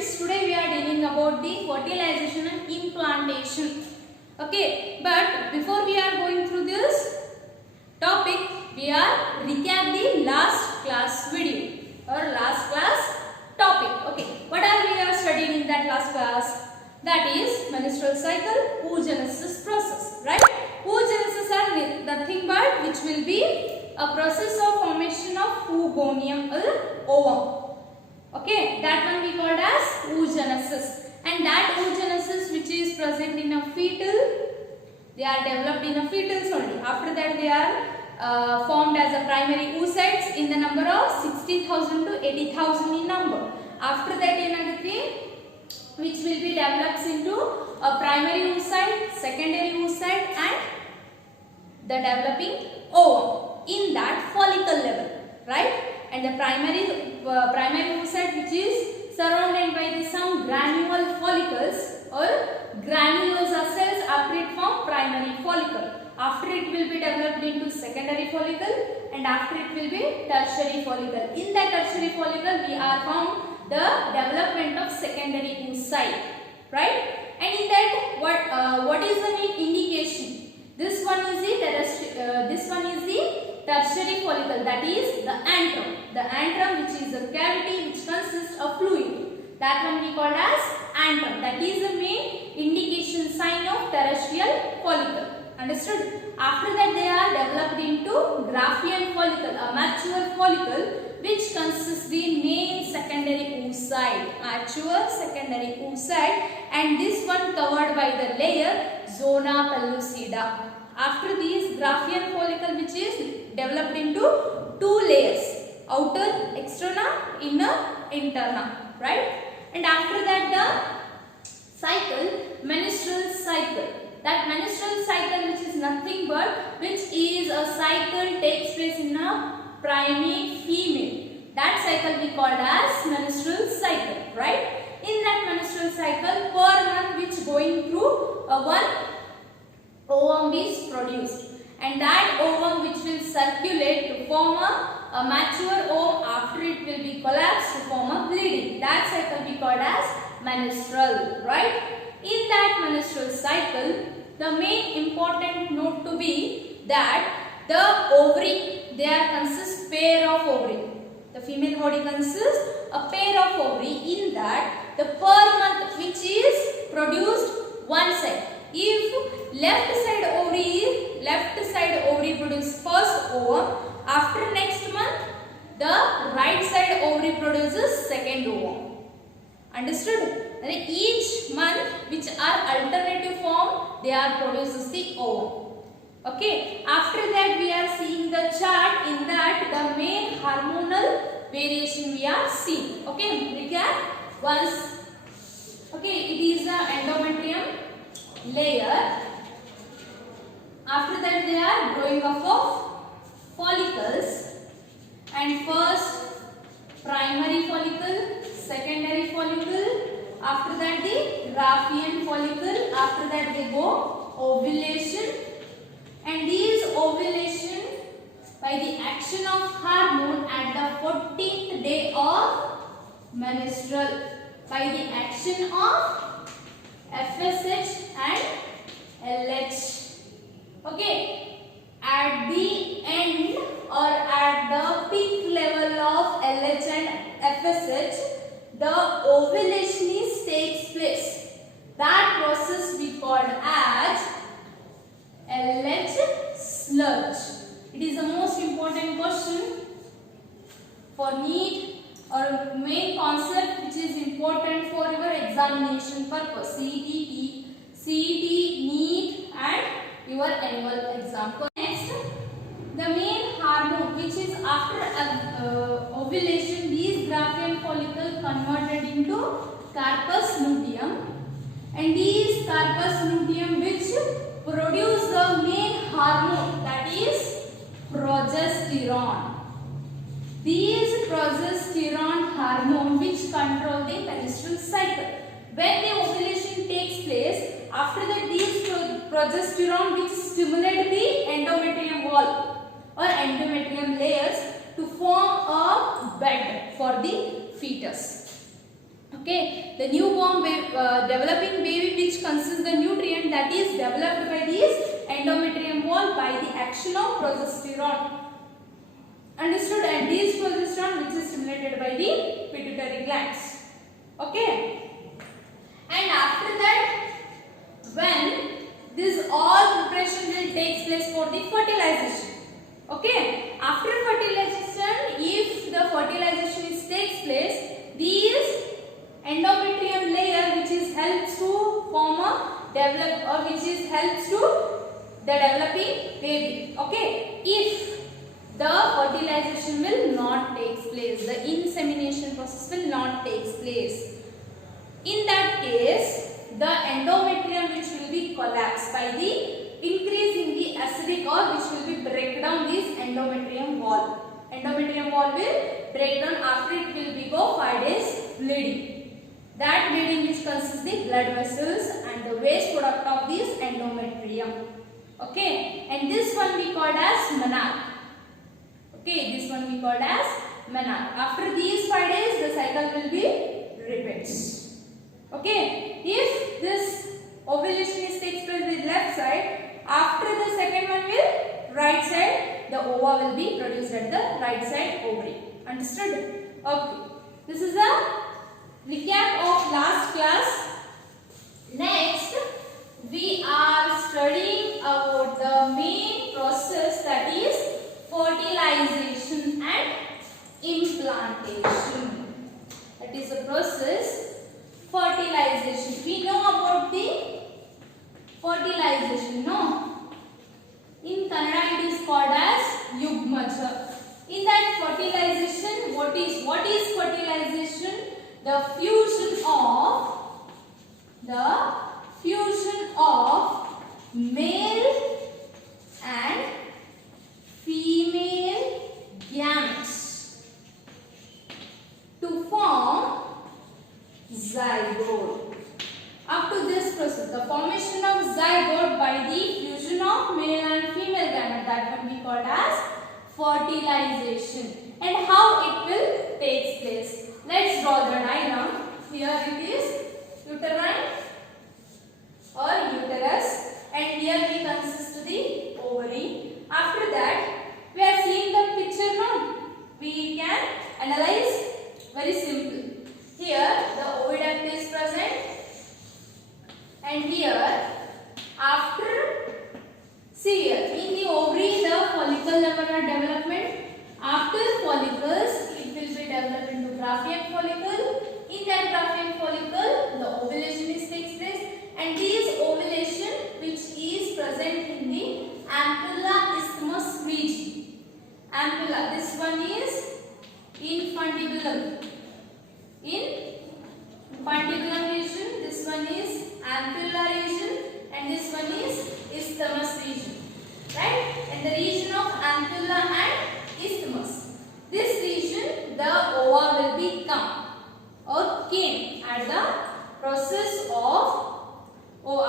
students, today we are dealing about the fertilization and implantation. Okay, but before we are going through this topic, we are recap the last class video or last class topic. Okay, what are we are studying in that last class? That is menstrual cycle, oogenesis process, right? Oogenesis are nothing but which will be a process of formation of oogonium ovum. Okay, that one we called as oogenesis, and that oogenesis which is present in a fetal, they are developed in a fetals only. After that they are formed as a primary oocytes in the number of 60,000 to 80,000 in number. After that which will be developed into a primary oocyte, secondary oocyte and the developing ovum in that follicle level, right? And the primary oocyte which is surrounded by some granule follicles or granulosa cells after it form primary follicle. After it will be developed into secondary follicle and after it will be tertiary follicle. In that tertiary follicle we are found the development of secondary oocyte, right? And in that what is the main indication? This one is the tertiary follicle, that is the antrum. The antrum which is a cavity which consists of fluid. That one we call as antrum. That is the main indication sign of terrestrial follicle. Understood? After that they are developed into Graafian follicle, a mature follicle which consists the main secondary oocyte, mature secondary oocyte, and this one covered by the layer zona pellucida. After these Graafian follicle which is developed into two layers, outer externa, inner interna, right? And after that the cycle, menstrual cycle. That menstrual cycle which is nothing but which is a cycle takes place in a primate female. That cycle we called as menstrual cycle, right? In that menstrual cycle per month which going through one ovum is produced, and that ovum which will circulate to form a mature ovum. After it will be collapsed to form a bleeding. That cycle we called as menstrual, right? In that menstrual cycle, the main important note to be that the ovary, there consists pair of ovary. The female body consists a pair of ovary. In that the per month which is produced one side. If left side ovary produces first ovum, after next month the right side ovary produces second ovum. Understood? And each month which are alternative form, they are produces the ovum. Okay. After that we are seeing the chart. In that the main hormonal variation we are seeing. Okay. Recap once. Okay. It is the endometrium layer. After that they are growing up of follicles, and first primary follicle, secondary follicle, after that the Graafian follicle, after that they go ovulation, and these ovulation by the action of hormone at the 14th day of menstrual, by the action of FSH and LH. Okay, at the end or at the peak level of LH and FSH, the ovulation takes place. That process we called as LH sludge. It is the most important question for NEET or main concept which is important for your examination purpose. CET, NEET and your annual exam. Next, the main hormone which is after ovulation, these Graafian follicle converted into corpus luteum, and these corpus luteum which produce the main hormone, that is progesterone. These progesterone hormone which control the menstrual cycle. When the ovulation takes place, after that these progesterone which stimulate the endometrium wall or endometrium layers to form a bed for the fetus. Okay. Okay, the newborn developing baby which consists the nutrient that is developed by this endometrium wall by the action of progesterone. Understood? And this progesterone which is stimulated by the pituitary glands. Okay. And after that, when this all preparation will take place for the fertilization. Okay. After fertilization, if the fertilization is takes place, these endometrium layer which is helps to form a develop or which is helps to the developing baby. Okay. If the fertilization will not take place, the insemination process will not take place. In that case, the endometrium which will be collapsed by the increase in the acidic or which will be break down this endometrium wall. Endometrium wall will break down after it will be go 5 days bleeding. That bleeding which consists the blood vessels and the waste product of this endometrium. Okay, and this one we called as menarche. Okay, this one we called as menarche. After these 5 days, the cycle will be repeats. Okay, if this ovulation is takes place with left side, after the second one will right side, the ova will be produced at the right side ovary. Understood? Okay, this is a recap of last class. Next, we are studying about the main process that is fertilization and implantation. That is the process fertilization. We know about the fertilization, no? In Kannada it is called as yugmaja. In that fertilization, what is fertilization? The fusion of male and female gametes to form zygote. Up to this process, the formation of zygote by the fusion of male and female gamete, that can be called as fertilization. And how it will take place? Let's draw the diagram. Here it is uterine or uterus, and here we consist the ovary. After that, we are seeing the picture now. We can analyze very simple. Here the oviduct is present, and here after, see here in the ovary the follicle level of development. After follicles, it will be developed into Graafian follicle. In that Graafian follicle, the ovulation is takes place, and this ovulation which is present in the ampulla isthmus region. Ampulla, this one is infundibulum. In infundibulum region, this one is ampulla region, and this one is isthmus region, right? And the region of ampulla and isthmus, this region the ova will become or came at the process of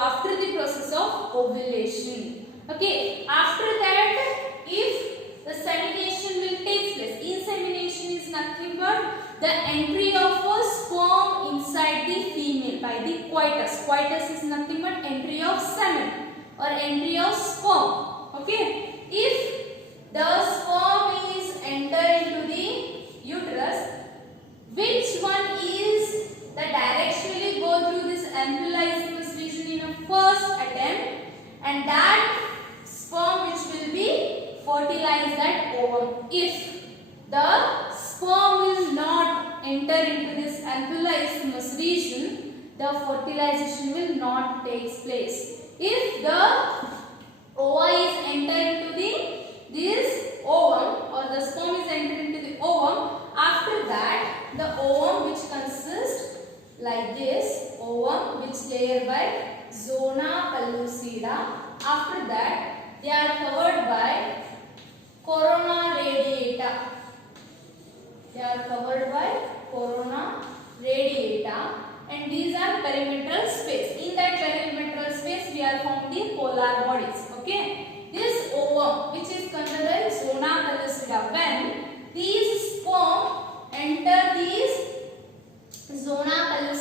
after the process of ovulation. Okay, after that, if the stimulation will take place, insemination is nothing but the entry of a sperm inside the female by the coitus. Coitus is nothing but entry of semen or entry of sperm. Okay, if the sperm is enter into the uterus, which one is the directionally go through this ampulla isthmus region in a first attempt, and that sperm which will be fertilize that ovum. If the sperm will not enter into this ampulla isthmus region, the fertilization will not take place. If the ova is enter into this ovum, or the sperm is enter into the ovum, after that the ovum which consists like this, ovum which layer by zona pellucida. After that they are covered by corona radiata. They are covered by corona radiata, and these are perimetral space. In that perimetral space we are found the polar bodies. Okay, this ovum which is considered zona pellucida, when these sperm enter these zona pellucida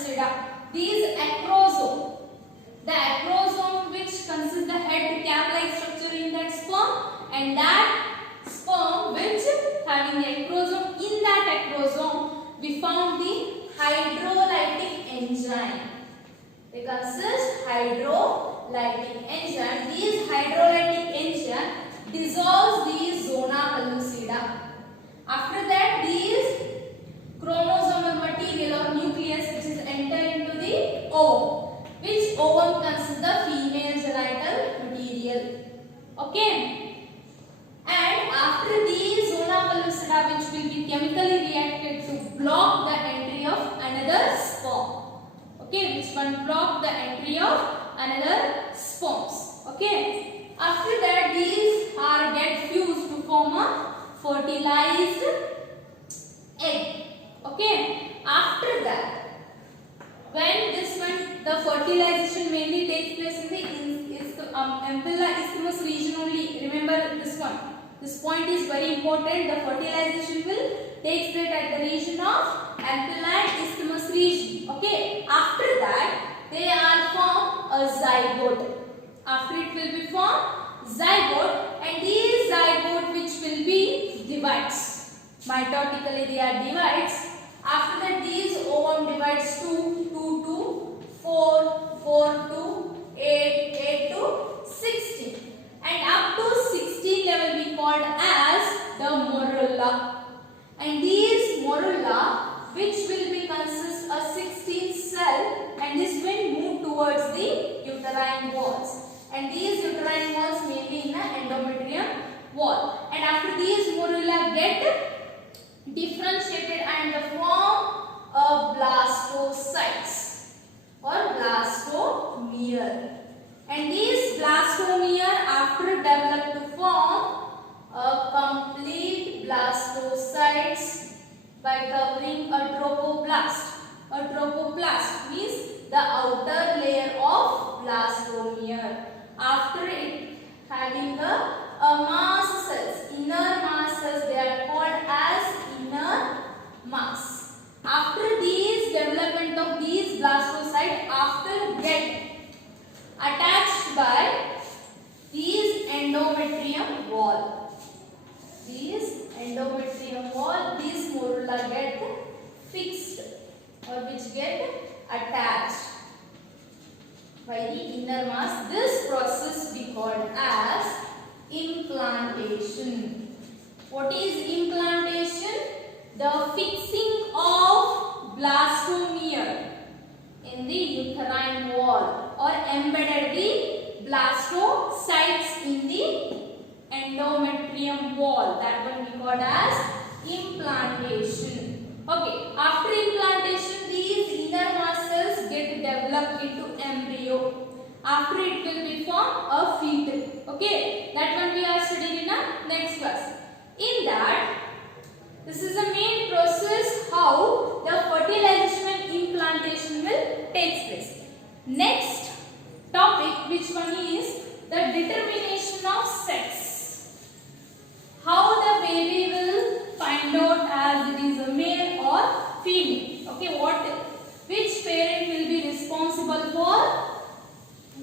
consists hydrolytic enzyme. These hydrolytic enzyme dissolves the zona pellucida. After that, these chromosomal material or nucleus which is enter into the ovum, which ovum consists the female genital material. Okay, and after these zona pellucida, which will be chemically reacted to block the entry of another sperm. Okay, which one block the entry of another sperms. Okay, after that these are get fused to form a fertilized egg. Okay, after that, when this one, the fertilization mainly takes place in the ampulla isthmus region only. Remember this one. This point is very important. The fertilization will take place at the region of ampulla isthmus region. Okay. After that, they are formed a zygote. After it will be formed zygote, and these zygote which will be divides. Mitotically they are divides. After that, these ovum divides to 2 to 4, 4 to 8, 8 to 16, and up to 16 level we called as the morula. And these morula, which will be consist of 16 cell, and this will move towards the uterine walls. And these uterine walls mainly in the endometrium wall. And after these morula get differentiated and form a blastocytes or blastomere. And these blastomere after develop to form a complete blastocytes by covering a trophoblast. A trophoblast means the outer layer of blastomere. After it having a mast cells, inner mast cells, they are called as inner mass. After these development of these blastocytes, after get attached by these endometrium wall. These endometrium wall, these morula get fixed or which get attached by the inner mass. This process we called as implantation. What is implantation? The fixing of blastomere in the uterine wall or embedded the blastocytes in the endometrium wall. That one we called as implantation. Okay, after implantation, these inner mass cells get developed into embryo. After it will be formed a fetal. Okay, that one we are studying in the next class. In that, this is the main process how the fertilization and implantation will take place. Next topic, which one is the determination of sex. How the baby will find out as it is a male or female. Okay, which parent will be responsible for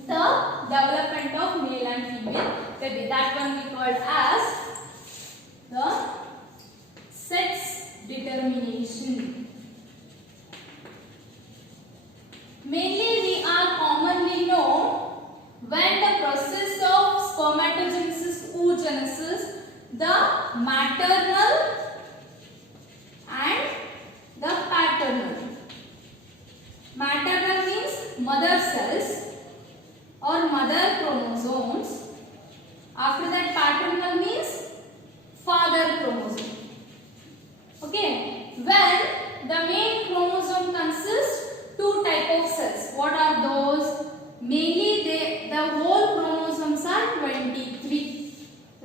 the development of male and female baby. That one we called as the sex determination. Mainly we are commonly know when the process of spermatogenesis, oogenesis, the maternal and the paternal. Maternal means mother cells or mother chromosomes. After that, paternal means father chromosome. Okay, when the main chromosome consists two type of cells. What are those? Mainly the whole chromosomes are 23.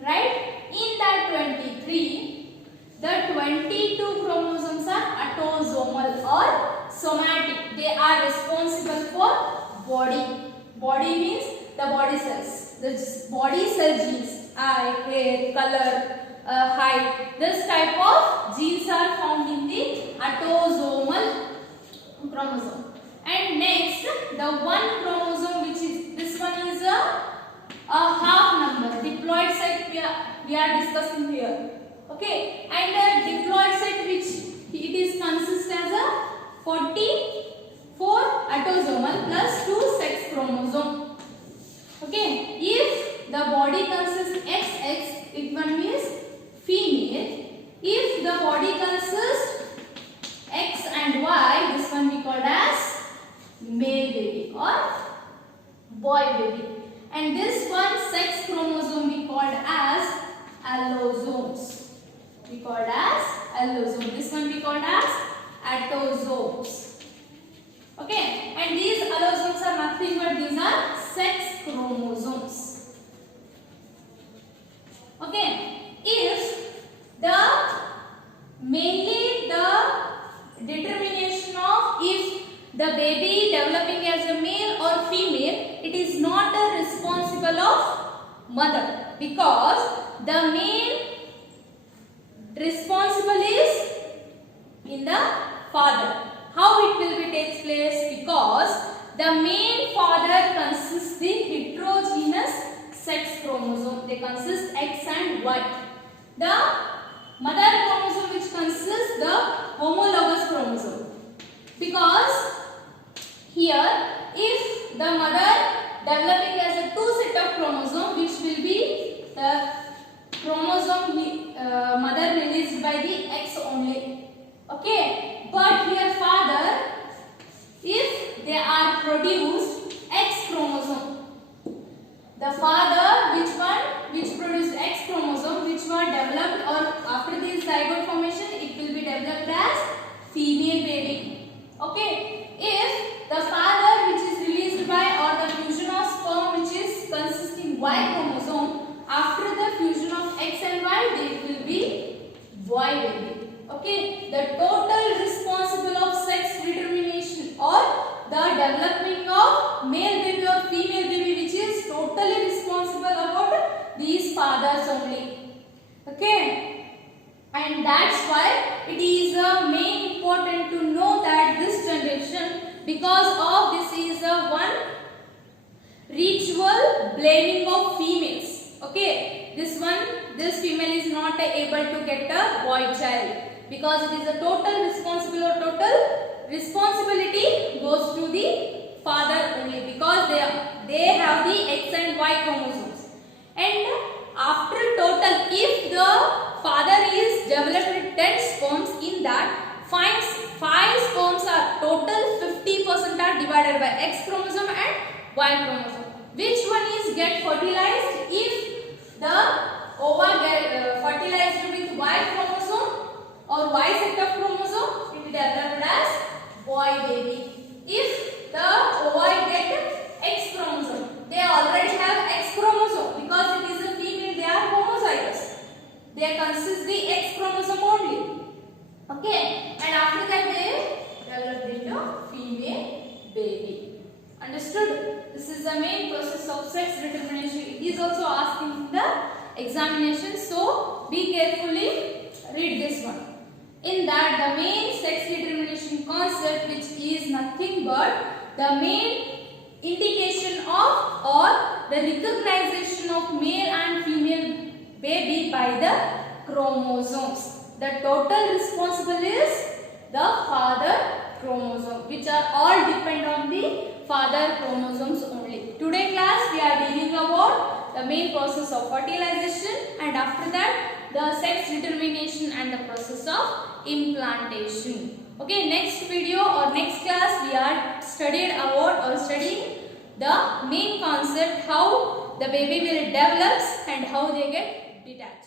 Right? In that 23, the 22 chromosomes are autosomal or somatic. They are responsible for body. Body means the body cells. The body cell genes, eye, hair, color, height. This type of genes are found in the autosomal chromosome. And next, the one chromosome, which is this one, is a half number. Diploid site we are discussing here. Okay, and the diploid site, which it is consist as a 44 autosomal plus 2 if the body consists X and Y, this one we called as male baby or boy baby. And this one sex chromosome we called as allosomes. We called as allosome. This one we called as autosomes. Okay, and these allosomes are nothing but these are sex chromosomes. Okay, if the mainly the determination of if the baby developing as a male or female, it is not the responsible of mother, because the main responsible is in the father. How it will be takes place? Because the main father consists the heterogeneous sex chromosome. They consist X and Y. The mother chromosome which consists the homologous chromosome. Because here if the mother developing as a two set of chromosome, which will be the chromosome mother released by the X only. Okay, but here father, if they are produced X chromosome, the father which produced X chromosome which were developed, or after this zygote formation it will be developed as female baby. Okay, if the father which is released by or the fusion of sperm which is consisting Y chromosome, after the fusion of X and Y they will be boy baby. Okay, the total responsible of sex determination or the development of male baby or female baby, which is totally responsible about these fathers only. Okay, and that's why it is main important to know that this generation, because of this is one ritual blaming of females. Okay, this female is not able to get a boy child, because it is a total responsible or total responsibility goes to the father only, because they have the X and Y chromosomes. And after total, if the father is developed 10 sperms, in that 5 sperms are total 50% are divided by X chromosome and Y chromosome. Which one is get fertilized? If the ova get fertilized with Y chromosome or Y set of chromosome, it will develop as boy baby. If the ova get X chromosome, they already have X chromosome, because it is a female, they are homozygous. They consist the X chromosome only. Okay, and after that they develop into female baby. Understood? This is the main process of sex determination. It is also asked in the examination, so be carefully read this one. In that, the main sex determination concept, which is nothing but the main indication of or the recognition of male and female baby by the chromosomes. The total responsible is the father chromosome, which are all depend on the father chromosomes only. Today class we are dealing about the main process of fertilization, and after that the sex determination and the process of implantation. Okay, next video or next class we are studying the main concept, how the baby will develops and how they get detached.